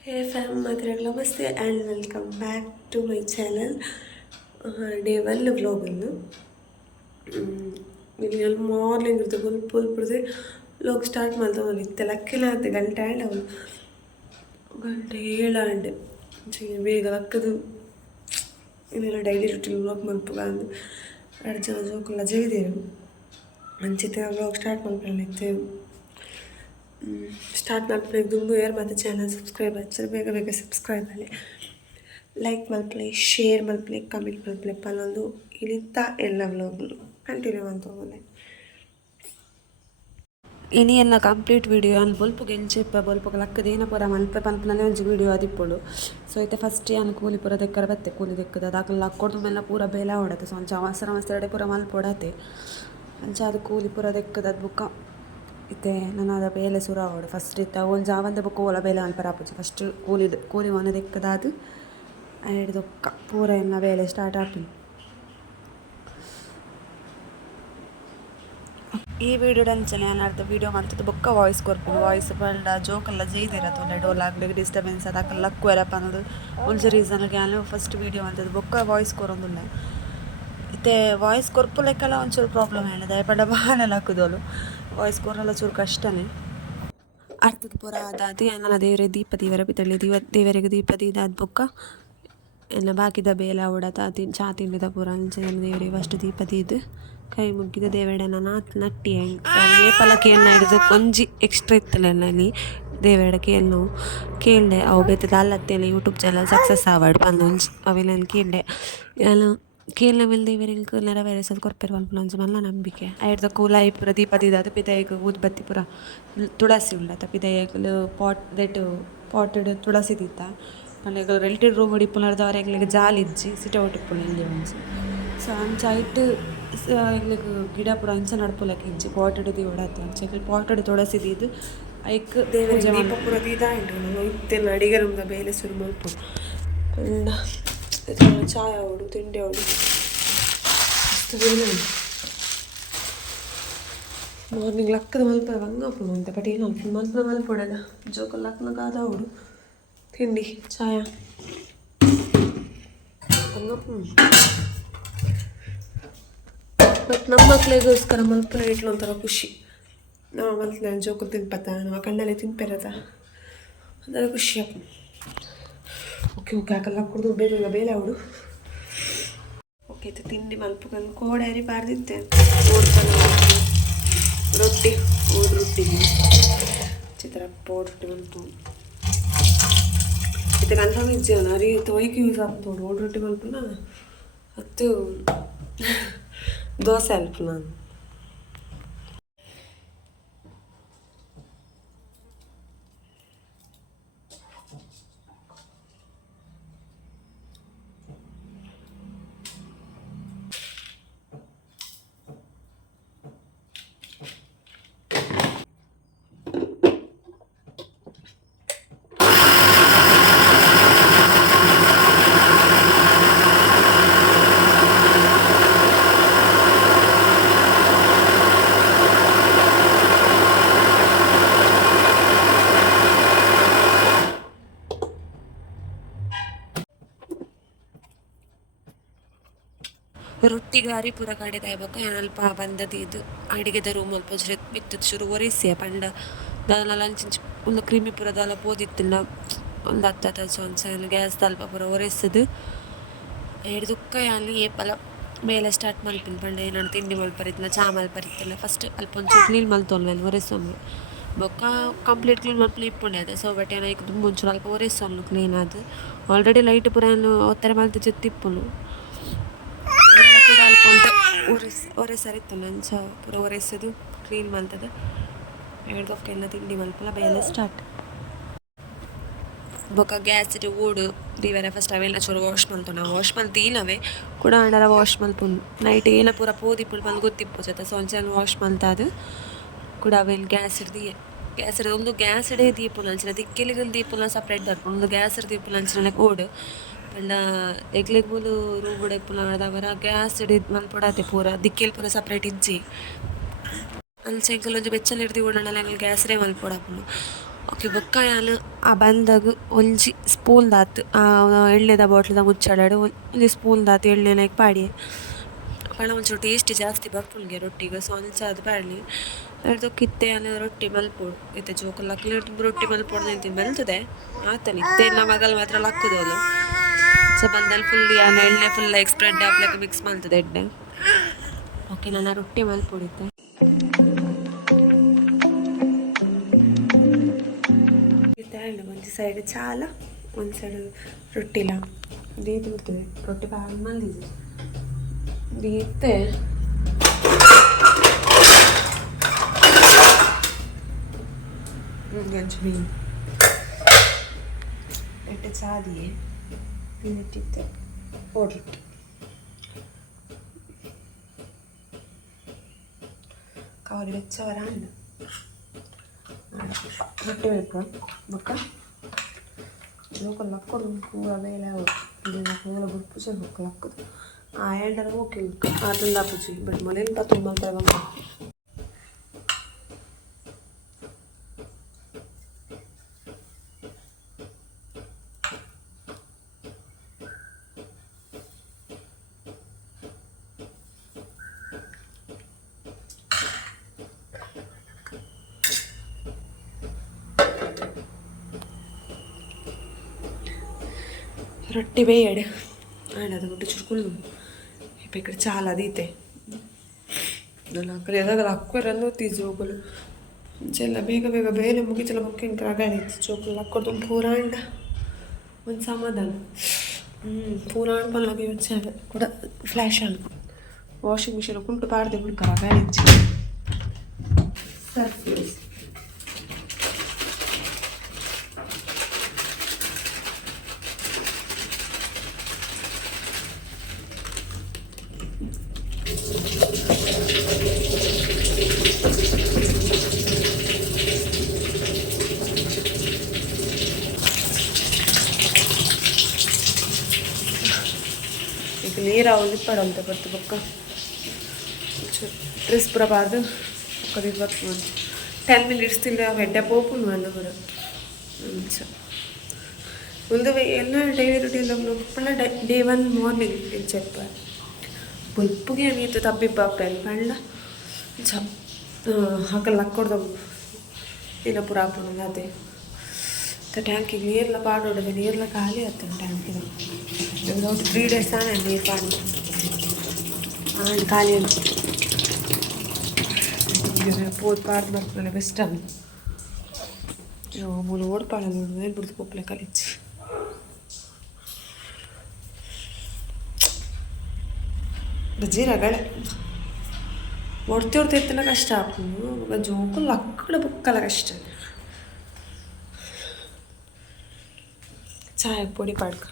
Hey fam, Madhurag Namaste and welcome back to my channel. Day 1 vlog ಅನ್ನು ಇಲ್ಲಿ morning ಇರುತ್ತೆ ಪುಲ್ಪುರದೆ vlog start ಮಾಡ್ತಾವಲ್ಲಿ ಇತ್ತೆ ಲಕ್ಕಿಲ್ಲ ಅಂತ ಗಂಟೆ ಆಂಡ್ ಅವನು ಗಂಟೆ ಏಳಾಂಡೆ ಬೇಗ ಲಕ್ಕದು ಇನ್ನೆಲ್ಲ ಡೈಲಿ ರುಟೀನ್ ವ್ಲಾಗ್ ಮಲ್ಪುಗ ಅಂದು 2 ಜನ ಜೋಕುಲ್ಲ ಜೈದೇವು ಅಂಚಿತ್ತೆ ವ್ಲಾಗ್ ಸ್ಟಾರ್ಟ್ ಮಾಡ್ಕೊಳ್ಳಿತ್ತೇವೆ ಸ್ಟಾರ್ಟ್ ಮಾಡ್ಬೇಕು ದುಂಬು ಯಾರು ಮತ್ತು ಚಾನಲ್ ಸಬ್ಸ್ಕ್ರೈಬ್ ಹಚ್ಚರು ಬೇಗ ಬೇಗ ಸಬ್ಸ್ಕ್ರೈಬ್ ಅಲ್ಲಿ ಲೈಕ್ ಮಲ್ಪಲೆ ಶೇರ್ ಮಲ್ಪಲೆ ಕಮೆಂಟ್ ಮಲ್ಪಲೆ ಪನ್ನೊಂದು ಇಳಿತ ಎಲ್ಲ ವ್ಲಾಗ್ಲು ಕಂಟಿನ್ಯೂ ಅಂತ ಹೋಗಲೆ ಇನಿ ಎಲ್ಲ ಕಂಪ್ಲೀಟ್ ವಿಡಿಯೋ ಅನ್ನು ಬೊಲ್ಪುಗೆ ಎಂಚೆಪ್ಪ ಬೊಲ್ಪುಗೆ ಲಕ್ಕದೇನ ಪೂರ ಮಲ್ಪೆ ಪನ್ಪುನಲ್ಲೇ ಒಂಜಿ ವಿಡಿಯೋ ಅದಿಪ್ಪೊಡು ಸೊ ಐತೆ ಫಸ್ಟ್ ಅನ್ನು ಕೂಲಿ ಪೂರ ತೆಕ್ಕರ ಬತ್ತೆ ಕೂಲಿ ತೆಕ್ಕದ ಅದಾಕಲ್ಲ ಲಕ್ಕೊಡ್ದು ಮೇಲೆ ಪೂರ ಬೇಲ ಹೊಡತ್ತೆ ಸೊ ಒಂಚ ಅವಸರ ಪೂರ ಮಲ್ಪೊಡತ್ತೆ ಅಂಚ ಅದು ಕೂಲಿ ಪೂರ ತೆಕ್ಕದ ಅದು ಬುಕ್ಕ ಇತ್ತೆ ನಾನು ಅದ ಬೇಲೆ ಸುರ ಅವಡು ಫಸ್ಟ್ ಇತ್ತ ಒಂದು ಜಾವಂದ ಬುಕ್ಕ ಓಲ ಬೇಲೆ ಅನ್ಪರ ಆಪುಜಿ ಫಸ್ಟ್ ಕೂಲಿ ಒನ ತೆಕ್ಕದಾದು ಹಿಡ್ದೊಕ್ಕ ಪೂರ ಎನ್ನ ಬೇಲೆ ಸ್ಟಾರ್ಟ್ ಆಪಿ ಈ ವಿಡಿಯೋಡಂಚನೆ ನಾನು ಅರ್ಧ ವೀಡಿಯೋ ಮಾಡ್ತದ್ದು ಬೊಕ್ಕ ವಾಯ್ಸ್ ಕೊರ್ಪುಂಡು ವಾಯ್ಸ್ ಪಂಡ ಜೋಕಲ್ಲ ಜೈದಿರತ್ತೊಂಡೆ ಡೋಲ್ ಆಗ್ಲಿಕ್ಕೆ ಡಿಸ್ಟರ್ಬೆನ್ಸ್ ಅದಕ್ಕೆ ಲಕ್ಕು ಎರಪ್ಪ ಅನ್ನೋದು ಒಂಜಿ ರೀಸನ್ಗೆ ನಾನು ಫಸ್ಟ್ ವೀಡಿಯೋ ಮಾಡ್ತದ್ದು ಬೊಕ್ಕ ವಾಯ್ಸ್ ಕೊರೊಂದುಲ್ಲ ಇತ್ತೆ ವಾಯ್ಸ್ ಕೊರ್ಪು ಲೆಕ್ಕಲ್ಲ ಒಂಚೂರು ಪ್ರಾಬ್ಲಮ್ ಹೇಳಿದೆ ಪಂಡ ಬಾಳೆ ಲಕ್ಕದೋಲು ವಾಯ್ಸ್ ಕೊರಲ್ಲ ಚೂರು ಕಷ್ಟನೇ ಅರ್ಥದ ಪೂರ ಅದಾದ ನನ್ನ ದೇವರೇ ದೀಪ ದೇವರ ಪಿತಳಿ ದೇವರಿಗೆ ದೀಪ ದೀದಾದ ಬೊಕ್ಕ ಎನ್ನ ಬಾಕಿದ ಬೇಲ ಉಡತ ಚಾ ತಿಂಡಿದ ಪೂರ ಅಂಚೆ ದೇವರಿಗೆ ಫಸ್ಟ್ ದೀಪ ದೀದು ಕೈ ಮುಗ್ಗಿದ ದೇವಡೆನ ನಟ್ಟಿ ಏಪಲಕ್ಕೆ ಎನ್ನ ಹಿಡಿದು ಕೊಂಜಿ ಎಕ್ಸ್ಟ್ರಾ ಇತ್ತಲ್ಲಿ ದೇವಡ ಕೇಳಿ ನಾವು ಕೇಳಿದೆ ಅವು ಬೇತದ ಅಲ್ಲತ್ತೇನೆ ಯೂಟ್ಯೂಬ್ ಚಾನಲ್ ಸಕ್ಸಸ್ ಆವಾಡ್ ಬಂದು ಅವೆಲ್ಲ ಕೇಳಿದೆ ಎಲ್ಲ ಕೇಳಿನ ಮೇಲೆ ದೇವರಿಗೆ ನೆರವೇರಿಸೋದು ಕೊರ್ಪೆರು ಅನ್ಪುನಂಚ ಮಲ್ಲ ನಂಬಿಕೆ ಐಡ್ದ ಕೂಲಾಯಿ ಪೂರ ದೀಪ ದೀದಾದ ಪಿದಾಯಿಗೆ ಊದ್ಬತ್ತಿ ಪೂರ ತುಳಸಿ ಉಳ್ಳತ ಪಿದಾಯಿಗೆ ಪಾಟೆಡ್ ತುಳಸಿ ದೀತ ಮನೆಗೆ ರೆಲ್ಟೆಡ್ ರೂಮ್ ಹೊಡಿಪುನರ್ದವ್ರಿಗೆ ಜಾಲಿ ಇಜ್ಜಿ ಸಿಟ ಹೊಟ್ಟಿಪ್ಪುನ ಇಲ್ಲಿ ಒಂಚು ಸೊ ಅಂಚ ಇಟ್ಟು ಎಗ್ಲಿಗೆ ಗಿಡ ಪೂರ ಅಂಚ ನಡ್ಪುಲಕ್ಕೆ ಇಜ್ಜಿ ಪಾಟೆಡ್ ದಿ ಹೊಡತ್ತೆ ಅಂಚ ಪಾಟೆಡ್ ತುಳಸಿ ದೀದು ಐಕ್ ದೇವರಿಗೆ ದೀಪ ಪೂರ ದೀದ ಉಂಟು ಇತ್ತೆಲ್ಲ ಅಡಿಗೆ ರೂಮ್ದ ಬೇಲೆ ಶುರು ಮಲ್ಪು ಚಾಯ ಅವಡು ತಿಂಡಿ ಅವಡು ಮಾರ್ನಿಂಗ್ ಲಕ್ಕದ ಮಲ್ಪ ಹಂಗಪ್ಪು ಅಂತ ಬಟ್ ಏನು ಮಲ್ಪೊಡಲ್ಲ ಜೋಕಲ್ ಲಕ್ನಗಾದ ಅವಡು ತಿಂಡಿ ಚಾಯ ಹಂಗಪ್ಪು ಬಟ್ ನಮ್ಮ ಮಕ್ಳಿಗೋಸ್ಕರ ಮಲ್ಪನ ಇಟ್ಲು ಒಂಥರ ಖುಷಿ ನಾವು ಮಲ್ಪನ ಜೋಕಲ್ ತಿನ್ಪತ್ತ ನಾವು ಕಣ್ಣಲ್ಲಿ ತಿನ್ಪಿರತ್ತ ಅದರ ಖುಷಿ ಅಪ್ಪ ಓಕೆ ಹಾಕಲ್ಲ ಕುಡ್ದು ಬೇಗ ಬೇಲೆ ಅವಡು ಓಕೆ ತಿಂಡಿ ಮಲ್ಪಕೊಂಡು ಕೋಡೇರಿ ಪಾರ್ದಿತ್ತೆ ರೊಟ್ಟಿ ಓಡ್ ರೊಟ್ಟಿಗೆ ಚಿತ್ರ ಓಡ್ ರೊಟ್ಟಿ ಮಲ್ಪು ಇದು ಕನ್ಫರ್ಮ್ ಇಜ್ಜೇವನ ಅರಿ ತೊಯ್ಕೆ ಯೂಸ್ ಆಗ್ತೋಡು ಓಡ್ ರೊಟ್ಟಿ ಮಲ್ಪುನ ಹತ್ತು ದೋಸೆ ಅಲ್ಪು ನಾನು ರೊಟ್ಟಿಗಾರಿ ಪೂರ ಕಡೆ ತಾಯ್ಬೇಕು ಅಲ್ಪ ಬಂದದ್ದು ಇದು ಅಡಿಗೆದ ರೂಮ್ ಅಲ್ಪ ಬಿತ್ತದು ಶುರು ಒರೆಸಿ ಪಂಡ ದಾಲ ಲಂಚಿಂಚ್ ಒಂದು ಕ್ರಿಮಿ ಪೂರ ದಾಲ ಪೋದಿತ್ತಿಲ್ಲ ಒಂದು ಹತ್ತು ಒಂದ್ಸಲ ಗ್ಯಾಸ್ ಅಲ್ಪ ಪೂರ ಒರೆಸದು ಹಿಡಿದುಕ್ಕ ಅಲ್ಲಿ ಏಪಲ ಮೇಲೆ ಸ್ಟಾರ್ಟ್ ಮಲ್ಪಿನ ಪಂಡ ಏನಾದ್ರು ತಿಂಡಿ ಮಲ್ಪರಿತ್ತಿಲ್ಲ ಚಾ ಮಲ್ಪರಿತ್ತಿಲ್ಲ ಫಸ್ಟ್ ಅಲ್ಪ ಒಂಚೂರು ಕ್ಲೀನ್ ಮಲ್ತೊಲ್ವೇನು ಒರೆಸೋನು ಬೊಕ್ಕ ಕಂಪ್ಲೀಟ್ ಕ್ಲೀನ್ ಮಲ್ಪನ ಇಪ್ಪುಂಡೆ ಅದು ಸೊ ಬಟ್ ಏನಾಯ್ತು ತುಂಬ ಒಂಚೂರು ಅಲ್ಪ ಒರೆಸೋನು ಕ್ಲೀನ್ ಅದು ಆಲ್ರೆಡಿ ಲೈಟ್ ಪೂರ ಏನು ಒತ್ತಾರೆ ಮಲ್ತು ಜೊತ್ತಿಪ್ಪುನು ಅಲ್ಪ ಅಂತ ಒರೆಸರಿತ್ತು ನಂಚ ಪೂರ ಒರೆಸೋದು ಕ್ಲೀನ್ ಮಲ್ತದ ಹೇಳ್ದೊಕ್ಕೆಲ್ಲ ತಿಂಡಿ ಮಲ್ಪಲ್ಲ ಬೇಲೆ ಸ್ಟಾರ್ಟ್ ಬೊಕ್ಕ ಗ್ಯಾಸ್ ಇಟ್ಟು ಓಡು ದಿವರ ಫಸ್ಟ್ ಅವೆಲ್ಲ ಚೂರು ವಾಶ್ ಮಲ್ತು ನಾವು ವಾಶ್ ಮಲ್ತೀನವೇ ಕೂಡ ಅಂಡರ ವಾಶ್ ಮಲ್ಪುಂಡು ನೈಟ್ ಏನ ಪೂರ ಪೋದಿಪ್ಪುಂಡು ಬಂದು ಗೊತ್ತಿಪ್ಪು ಜೊತೆ ಸೊ ಒಂಚ ವಾಶ್ ಮಲ್ತಾದು ಕೂಡ ಅವೆಲ್ಲ ಗ್ಯಾಸ್ ಹಿಡ್ದು ಒಂದು ಗ್ಯಾಸ್ ಇಡೇ ದೀಪು ನಂಚಿನ ದಿಕ್ಕೆಲಿಗೆ ದೀಪುನ ಸಪ್ರೇಟ್ ಬರ್ಪುಂಡು ಒಂದು ಗ್ಯಾಸ್ ದೀಪು ನಂಚಿನ ಓಡು ಪಂಡ ಎಗ್ಲಿಗೆ ಮೂಲು ರೂಬುಡ ಇಪ್ಪುನವರ ಗ್ಯಾಸ್ ಹಿಡಿದು ಮಲ್ಪೊಡತ್ತೆ ಪೂರ ದಿಕ್ಕೆಲ್ ಪೂರ ಸಪ್ರೇಟ್ ಇಜ್ಜಿ ಅಂಚೆ ಎಂಕಲ್ ಒಂಜಿ ಬೆಚ್ಚಲ್ ಹಿಡ್ದು ಓಡೋಣ ಗ್ಯಾಸ್ರೇ ಮಲ್ಪೊಡಪ್ಪುಂಡು ಓಕೆ ಬೊಕ್ಕ ಯಾನು ಆ ಬಂದಾಗ ಒಂಜಿ ಸ್ಪೂನ್ ದಾತ್ ಆ ಎಣ್ಣೆದ ಬಾಟ್ಲ್ದ ಮುಚ್ಚಾಡಾಡು ಒಂಜಿ ಸ್ಪೂನ್ ದಾತ್ ಎಣ್ಣೆನಾಗ ಪಾಡಿ ಪಣ ಒಂಚೂರು ಟೇಸ್ಟ್ ಜಾಸ್ತಿ ಬರ್ಪುಂಡ್ಗೆ ರೊಟ್ಟಿಗೆ ಸೊ ಅಂಚ ಅದು ಪಾಡ್ಲಿ ಅದ್ರ ಕಿತ್ತೆ ಅನ್ನ ರೊಟ್ಟಿ ಮಲ್ಪೋಡು ಇತ್ತೆ ಜೋಕುಲು ಲಕ್ಲೆ ರೊಟ್ಟಿ ಮಲ್ಪೋಡು ನಿಂತಿನ ಬೆಲ್ತದೆ ಆತನ ಇತ್ತೆ ಇಲ್ಲ ಮಗಲ್ ಮಾತ್ರ ಲಕ್ಕದೋಲು ಸೊ ಬಂದಲ್ಲಿ ಫುಲ್ ಯಾನ ಎಣ್ಣೆ ಫುಲ್ ಲೈಕ್ ಸ್ಪ್ರೆಡ್ ಹಾಕ್ಲಿಕ್ಕೆ ಮಿಕ್ಸ್ ಮಾಡ್ತದೆ ಎಣ್ಣೆ. ಓಕೆ ನಾನು ರೊಟ್ಟಿ ಮಲ್ಪೊಡಿದ್ದೆ ಒಂದು ಸೈಡ್ ಚಾಲ ಒಂದು ಸೈಡ್ ರೊಟ್ಟಿಲ ದೀತು ಬಿಡ್ತದೆ ರೊಟ್ಟಿ ಬಾಗಿ ಮಲ್ದಿದೆ ದೀತೆ ಗಂಜು ಮೀನು ಎಟ್ಟು ಚಾದಿಯೇ ಮೀನಿಟ್ಟಿದ್ದೆ ಓಡ್ರೊಟ್ಟಿ ಕವರಿ ಬೆಚ್ಚವರ ಹಣ್ಣು ರೊಟ್ಟಿ ಬೇಕು ಬೊಕ್ಕ ಲೋಕಲ್ ಲಕ್ಕೋದು ಪೂರ ಮೇಲೆ ಪೂರ ಬುಪ್ಪು ಸಹ ಹೋಗಿ ಲಕ್ಕದು ಆ ಎಂಡರ ಓಕೆ ಅದನ್ನ ಪುಜಿ ಬಟ್ ಮನೇಲಿ ತುಂಬ ಬಂದ రొట్టె వేయాడు ఆయన అది ఒకటి చురుకులు ఇప్పుడు ఇక్కడ చాలా దీతే అక్కడ ఏదో అక్కువ రంగు తీసుకోగలు చెల్ల ಬೇಗ ಬೇಗ ಬೇರೆ ಮುಗಿತಲ್ಲ ಮುಖ್ಯ ರಾಗಾಯಿತು ಚೋಕಲು ಹಾಕೋದು ಪೂರಾಂಡ ಒಂದು ಸಮಾಧಾನ ಪೂರಾಂಡ ಪಲ್ಲಾಗಿ వచ్చాడు ಕೂಡ ಫ್ಲ್ಯಾಶ್ ಆಗ ವಾಷಿಂಗ್ ಮಿಷಿನ್ ಕುಂಟು ಪಾಡ್ದೆ ಬಿಡ್ಕ ರಾಗಾಯಿತು ಸರ್ಫೇಸ್ ನೀರು ಉಳಿಪಡಂತೆ ಬರ್ತು ಬೊಕ್ಕ ಡ್ರೆಸ್ ಪೂರ ಬಾರ್ದು ಬೊಕ್ಕ ಬರ್ತು 10 minutes ತಿಂದ ಹೆಡ್ಡೆ ಪೋಪುಂಡು ಅನ್ನ ಕೂಡ ಒಂದು ಎಲ್ಲ ಡೈಲಿ ರುಟೀನ್ ಪಂಡ ಡೇ 1 ಮಾರ್ನಿಂಗ್ చెప్ప ಬುಲ್ಪುಗೆ ನೀತು ತಬ್ಬಿಬ್ಬಾಗ್ತಾಯಿಲ್ಲ ಪಂಡ ಹಾಕಲ್ಲ ಹಾಕ್ಕೊಡ್ದು ದಿನ ಪೂರ ಹಾಕೊಂಡು ಅದೇ ಟ್ಯಾಂಕಿಗೆ ನೀರೆಲ್ಲ ಪಾಡೋಡಿದೆ ನೀರೆಲ್ಲ ಖಾಲಿ ಆಗ್ತದೆ ಟ್ಯಾಂಕಿಗೆ 3 days ಆನೆ ನೀರು ಪಾಡಿ ಖಾಲಿ ಅಂತ ಪೋದು ಪಾಡ್ದು ಬರ್ತದೆ ಬೆಸ್ಟ್ ಅನ್ನು ಮೂಲ ಓಡ್ಪಾಳ ನೋಡು ಮೇಲೆ ಬಿಡ್ದು ಕೊಪ್ಪಲೆ ಕಲಿಚಿ ಜೀರಗಳೇ ಹೊಡ್ತಿ ಎತ್ತಲ್ಲ ಕಷ್ಟ ಆಗ್ತದೆ ಜೋಕುಲು ಅಕ್ಕಡ ಬುಕ್ಕಲ್ಲ ಕಷ್ಟ ಚಾಯ್ ಪೊಡಿ ಪಾಡ್ಕ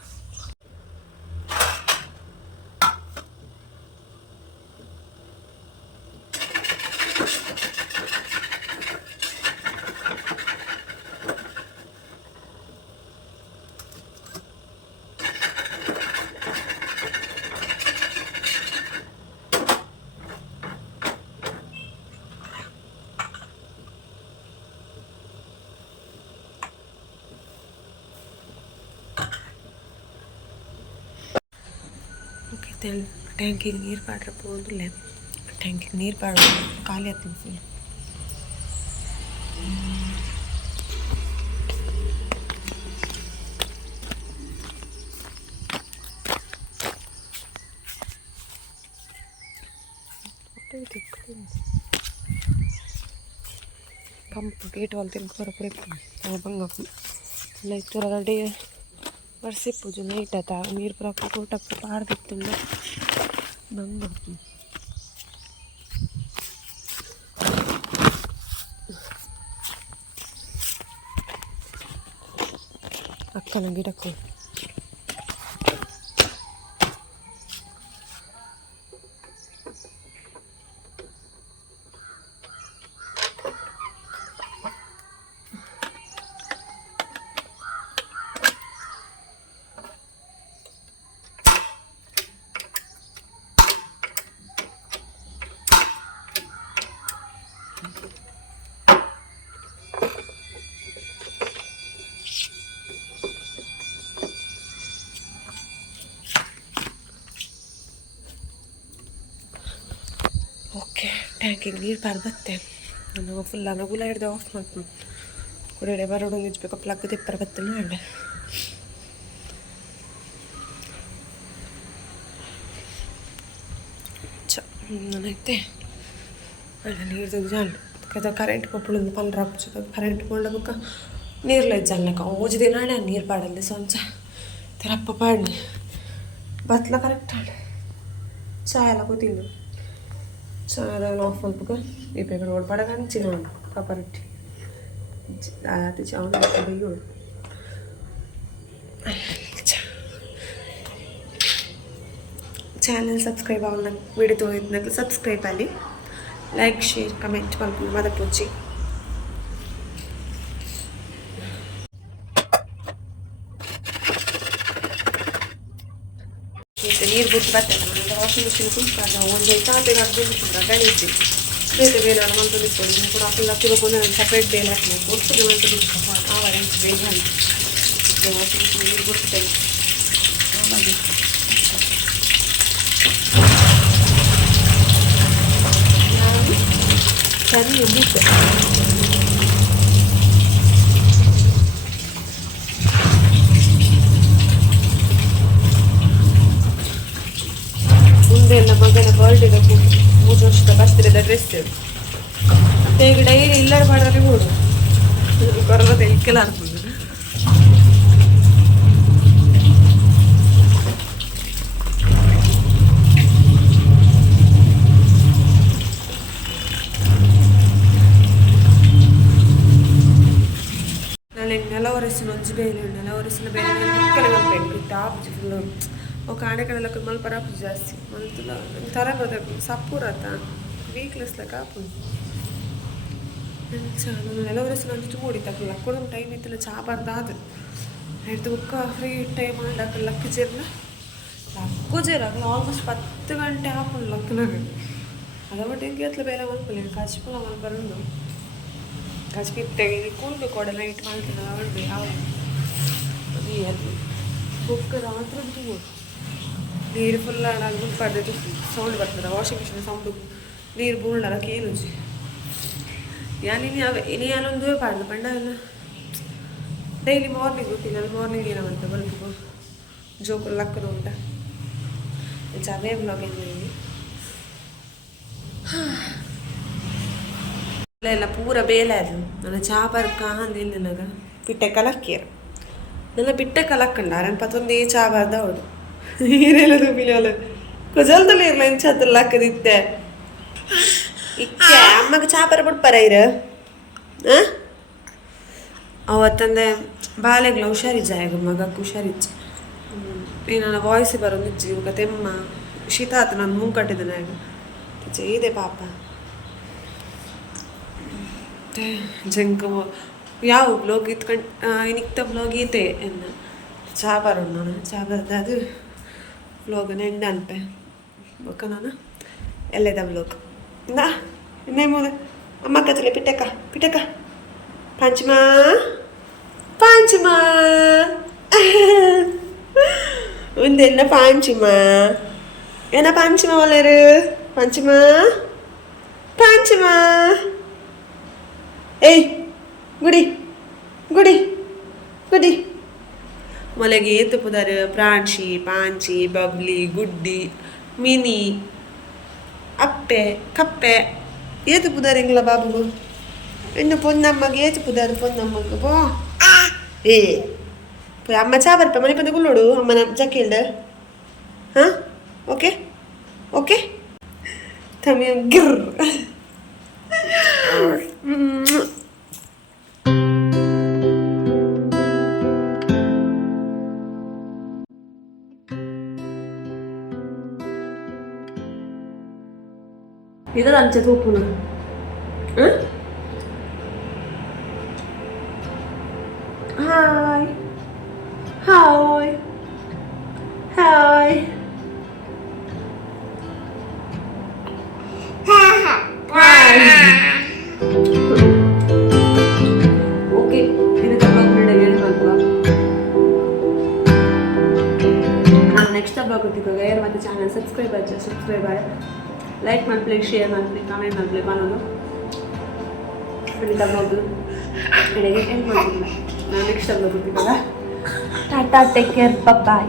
ಓಕೆ ಟ್ಯಾಂಕಿಗೆ ನೀರು ಪಾಡ್ರೆ ಪೋದಿಲ್ಲ ಟ್ಯಾಂಕಿಗೆ ನೀರು ಪಾಡೋ ಖಾಲಿ ಆಗ್ತೀನಿ ಫುಲ್ ಕಂಪು ಗೇಟ್ వాళ్ళు ತಿನ್ಕೋರ ಬಂಗ ಲೈಕ್ ಹೊರಗಡೆ ಬರ್ಸಿ ಪೂಜೆ ನೈಟ್ ಆತ ನೀರು ಬರೋಕೆ ಊಟಕ್ಕೆ ಪಾಡ್ದಿತ್ತಿಂದ ಬಂದು ಅಕ್ಕನ ಗಿಡಕ್ಕೂ ಟ್ಯಾಂಕಿಗೆ ನೀರು ಪಾರು ಬತ್ತೆ ನಾನು ಫುಲ್ ಅನುಕೂಲ ಹಿಡ್ದೆ ಆಫ್ ಮಾಡ್ತೀನಿ ಕುಡಿಯಡೆ ಬರೋಡು ನಿಜ್ಬೇಕು ಪ್ಲಗ್ ತಿಪ್ಪರ ಬತ್ತೆ ಮಾಡಿ ನನೈತೆ ಅಲ್ಲ ನೀರು ತೆಗ್ದು ಜಾಂಡು ಕದ ಕರೆಂಟ್ ಪಪ್ಪುಳಿಂದ ಪಲ್ರ ಹಾಕ್ಚು ಕರೆಂಟ್ ಪೋಳ್ದ ಬುಕ್ಕ ನೀರ್ಲ ಜಲ್ಲಕ ಓಜ್ ದಿನ ನೀರು ಪಾಡಲ್ಲಿ ಸೊಂಚ ತೆರಪ್ಪ ಪಾಡಿ ಬತ್ಲ ಕರೆಕ್ಟ್ ಆಡ ಚಾ ಎಲ್ಲ ಕೂತಿದ್ದು ಚಾ ಎಲ್ಲ ಆಫ್ ಮಾಡ್ಬೇಕು ಈ ಪೇಪರ್ ಓಡ್ಪಾಡ ಹಂಚಿನ ಉಂಟು ಪಾಪರಟ್ಟಿ ಅದು ಚಾ ಬೈಯೋಳು ಚಾನಲ್ ಸಬ್ಸ್ಕ್ರೈಬ್ ಆಗಲ್ಲ ವಿಡಿಯೋ ತೋರಿದ್ನಾಗ ಸಬ್ಸ್ಕ್ರೈಬ್ ಅಲ್ಲಿ ಲೈಕ್ ಶೇರ್ ಕಮೆಂಟ್ ಮಾಡ್ಕೊಂಡು ಮದ ಪೂಜಿ ನೀರು ಬಿಟ್ಟು ಬರ್ತದೆ ವಾಷಿಂಗ್ ಮಿಷಿನ್ ಕುಂತ್ಕಾಗ ಒಂದು ತಾಪೆಗೆ ಅದು ಬಿಟ್ಟಿದ್ರೆ ಗಣೀತಿ ಬೇರೆ ಬೇರೆ ನಾನು ಮಂತು ಬಿಟ್ಕೊಂಡು ನೀವು ಕೂಡ ಫುಲ್ ಹತ್ತಿರಕೊಂಡು ನಾನು ಸಪ್ರೇಟ್ ಬೇರೆ ಹಾಕಬೇಕು ಒಟ್ಟು ಮಂತು ಬಿಟ್ಟು ಆವಾರ ಬೇಗ ಹಾಕಿ ವಾಷಿಂಗ್ ಮಿಷಿನ್ ನೀರು ಬಿಡ್ತೇನೆ ಸರಿ ಬಿಟ್ಟು ಮುಂದೆ ಎಲ್ಲ ಮಗನ ಬರ್ಡೇಗೆ 3 ವರ್ಷದ ಬರ್ತ್ಡೇದ ಡ್ರೆಸ್ ಹೇಗೆ ಡೈಲಿ ಇಲ್ಲರ ಮಾಡಿದ್ರೆ ನೋಡು ಬರೋದು ಇಕ್ಕೆಲ್ಲ ಅನ್ಬೋದು ನೆಲ ಒರೆಸಿನ ಒಂಜಿ ಬೇಲೆ ನೆಲ ಒರೆಸಿನ ಬೇಲೆ ಮುಕ್ಕಲೆ ಮಲ್ಪೇನು ಬಿಟ್ಟು ಆಪುಜಿ ಫುಲ್ಲು ఒక ఆడకడలకు మళ్ళీ పరాపు జాస్తి మళ్ళీ తర్వాత సప్పురత వీక్నెస్ లెక్క చాలా నెల వరసిన చూడితే అక్కడ లక్క కూడా టైం అయితే చాపర్దాదు అయితే ఒక్క ఫ్రీ టైం అంటే అక్కడ లక్క చేరిన లక్కు చేరు అక్కడ ఆల్మోస్ట్ 10 ಗಂಟೆ ಆಪು ಲಕ್ಕನಾಗ ಅದೊಟ್ಟು ಹೆಂಗೆ ಎತ್ತಲ ಬೇರೆ ಮಲ್ಪಲ್ಲ ಕಚ್ಪುಲ ಮಲ್ಬರಂದು ಕಚ್ಪಿತ್ತೆಗೆ ಕೂಲ್ದು ಕೂಡ ನೈಟ್ ಮಾಡ್ತೀನಿ ಅವಳು ಯಾವ ಬುಕ್ ರಾತ್ರಿ ತೂಡು ನೀರು ಫುಲ್ ನಾನು ಪಡೆದು ಸೌಂಡ್ ಬರ್ತದೆ ವಾಷಿಂಗ್ ಮಿಷಿನ್ ಸೌಂಡು ನೀರು ಬೂಳ್ನಲ್ಲ ಕೇಳುಜಿ ಯಾನಿನಿ ಅವೆ ಇನಿ ಯಾನೊಂದು ಪಾಡ್ದು ಪಂಡ ಎಲ್ಲ ಡೈಲಿ ಮಾರ್ನಿಂಗ್ ಗೊತ್ತಿಲ್ಲ ಮಾರ್ನಿಂಗ್ ಏನವಂತ ಬಲ್ಬು ಜೋಕು ಲಕ್ಕದ ಉಂಟ ಚವೇ ಬ್ಲಾಗ್ ಏನು ಎಲ್ಲ ಪೂರ ಬೇಲೆ ಅದು ನನ್ನ ಚಾ ಬರ್ಕ ಅಂದಿಲ್ಲ ನನಗೆ ಪಿಟ್ಟೆ ಕಲಕ್ಕೇರು ನನ್ನ ಪಿಟ್ಟೆ ಕಲಕ್ಕಂಡ ಅರನ್ ಪತ್ತೊಂದೇ ಚಾ ಬರ್ದ ಅವಳು ನೀರೆಲ್ಲ ಪಿಲಿಯಲ್ಲ ಕುಜಲ್ದಲ್ಲಿ ಇರಲ್ಲ ಇಂಚ ಹತ್ರ ಲಕ್ಕದಿತ್ತೆ ಇಕ್ಕೆ ಅಮ್ಮಗೆ ಚಾ ಬರ ಬಿಟ್ಟು ಇರು ಅವತ್ತಂದೆ ಬಾಲೆಗ್ಲ ಹುಷಾರಿಜ್ಜ ಈಗ ಮಗಕ್ಕೆ ಹುಷಾರಿಜ್ಜ ನನ್ನ ವಾಯ್ಸ್ ಬರೋದಿಜ್ಜಿ ಇವಾಗ ತೆಮ್ಮ ಶೀತ ಆತ ನಾನು ಮೂಗು ಕಟ್ಟಿದ್ದೇನೆ ಈಗ ಇದೆ ಪಾಪ ಜಂಕ ಯಾವ ಬ್ಲಾಗ್ ಇತ್ಕೊಂಡು ಇನಿಕ್ತ ಬ್ಲಾಗ್ ಇದೆ ಎನ್ನ ಚಾ ಬರೋಣ ನಾನು ಚಾ ಬರ್ದ ಅದು ಬ್ಲಾಗನ್ನ ಎಂಡ ಅನ್ಪೆ ಓಕೆ ನಾನು ಎಲ್ಲದ ಬ್ಲಾಗ್ ಇಂದ ಇನ್ನೇ ಮೂಲ ಅಮ್ಮ ಕತ್ತಲೆ ಪಿಟ್ಟಕ್ಕ ಪಿಟ್ಟಕ್ಕ ಪಂಚಮ ಪಾಂಚಮ ಒಂದೆಲ್ಲ ಪಾಂಚಮ ಏನ ಪಾಂಚಮ ಒಲೆರು ಪಂಚಮ ಪಾಂಚಮ ಏಯ್ ಗುಡಿ ಗುಡಿ ಗುಡಿ ಮೊಲೆಗೆ ಏತು ಪುದಾರು ಪ್ರಾಂಶಿ ಪಾಂಚಿ ಬಬ್ಲಿ ಗುಡ್ಡಿ ಮಿನಿ ಅಪ್ಪೆ ಕಪ್ಪೆ ಏತು ಪುದಾರು ಎಂಗ್ಲ ಬಾಬುಗು ಇನ್ನು ಪೊನ್ನಮ್ಮಗೆ ಏತು ಪುದಾರು ಪೊನ್ನಮ್ಮಗೆ ಬೋ ಏ ಅಮ್ಮ ಚಾ ಬರ್ಪ ಮನೆ ಬಂದು ಕುಳ್ಳೋಡು ಅಮ್ಮನ ಜಕ್ಕೇಳ್ದ ಹಾಂ ಓಕೆ ಓಕೆ ತಮಿಯ ಗಿರ್ ഇത് തളിച്ച തൂപ്പുന്നു ഹായ് ഹായ് ഹായ് ಓಕೆ ನಾನು ನೆಕ್ಸ್ಟ್ ಬ್ಲಾಗ್ ಕೊಟ್ಟಿದ್ದಾಗ ಯಾರು ಮತ್ತೆ ಚಾನಲ್ ಸಬ್ಸ್ಕ್ರೈಬ್ ಆಯ್ತು ಸಬ್ಸ್ಕ್ರೈಬ್ ಆಯ್ತು ಲೈಕ್ ಮಾಡ್ಲಿ, ಶೇರ್ ಮಾಡ್ಲಿ, ಕಮೆಂಟ್ ಮಾಡ್ಲಿ ಮಾಡೋದು ಖಂಡಿತ ಬ್ಲಾಗ್ ಕಡೆಗೆ ಎಂಡ್ ಮಾಡ್ತಿಲ್ಲ. ನಾನು ನೆಕ್ಸ್ಟ್ ಬ್ಲಾಗ್ ಬರ್ತೀವಲ್ಲ. ಟಾಟಾ, ಟೇಕ್ ಕೇರ್, ಬಾಯ್.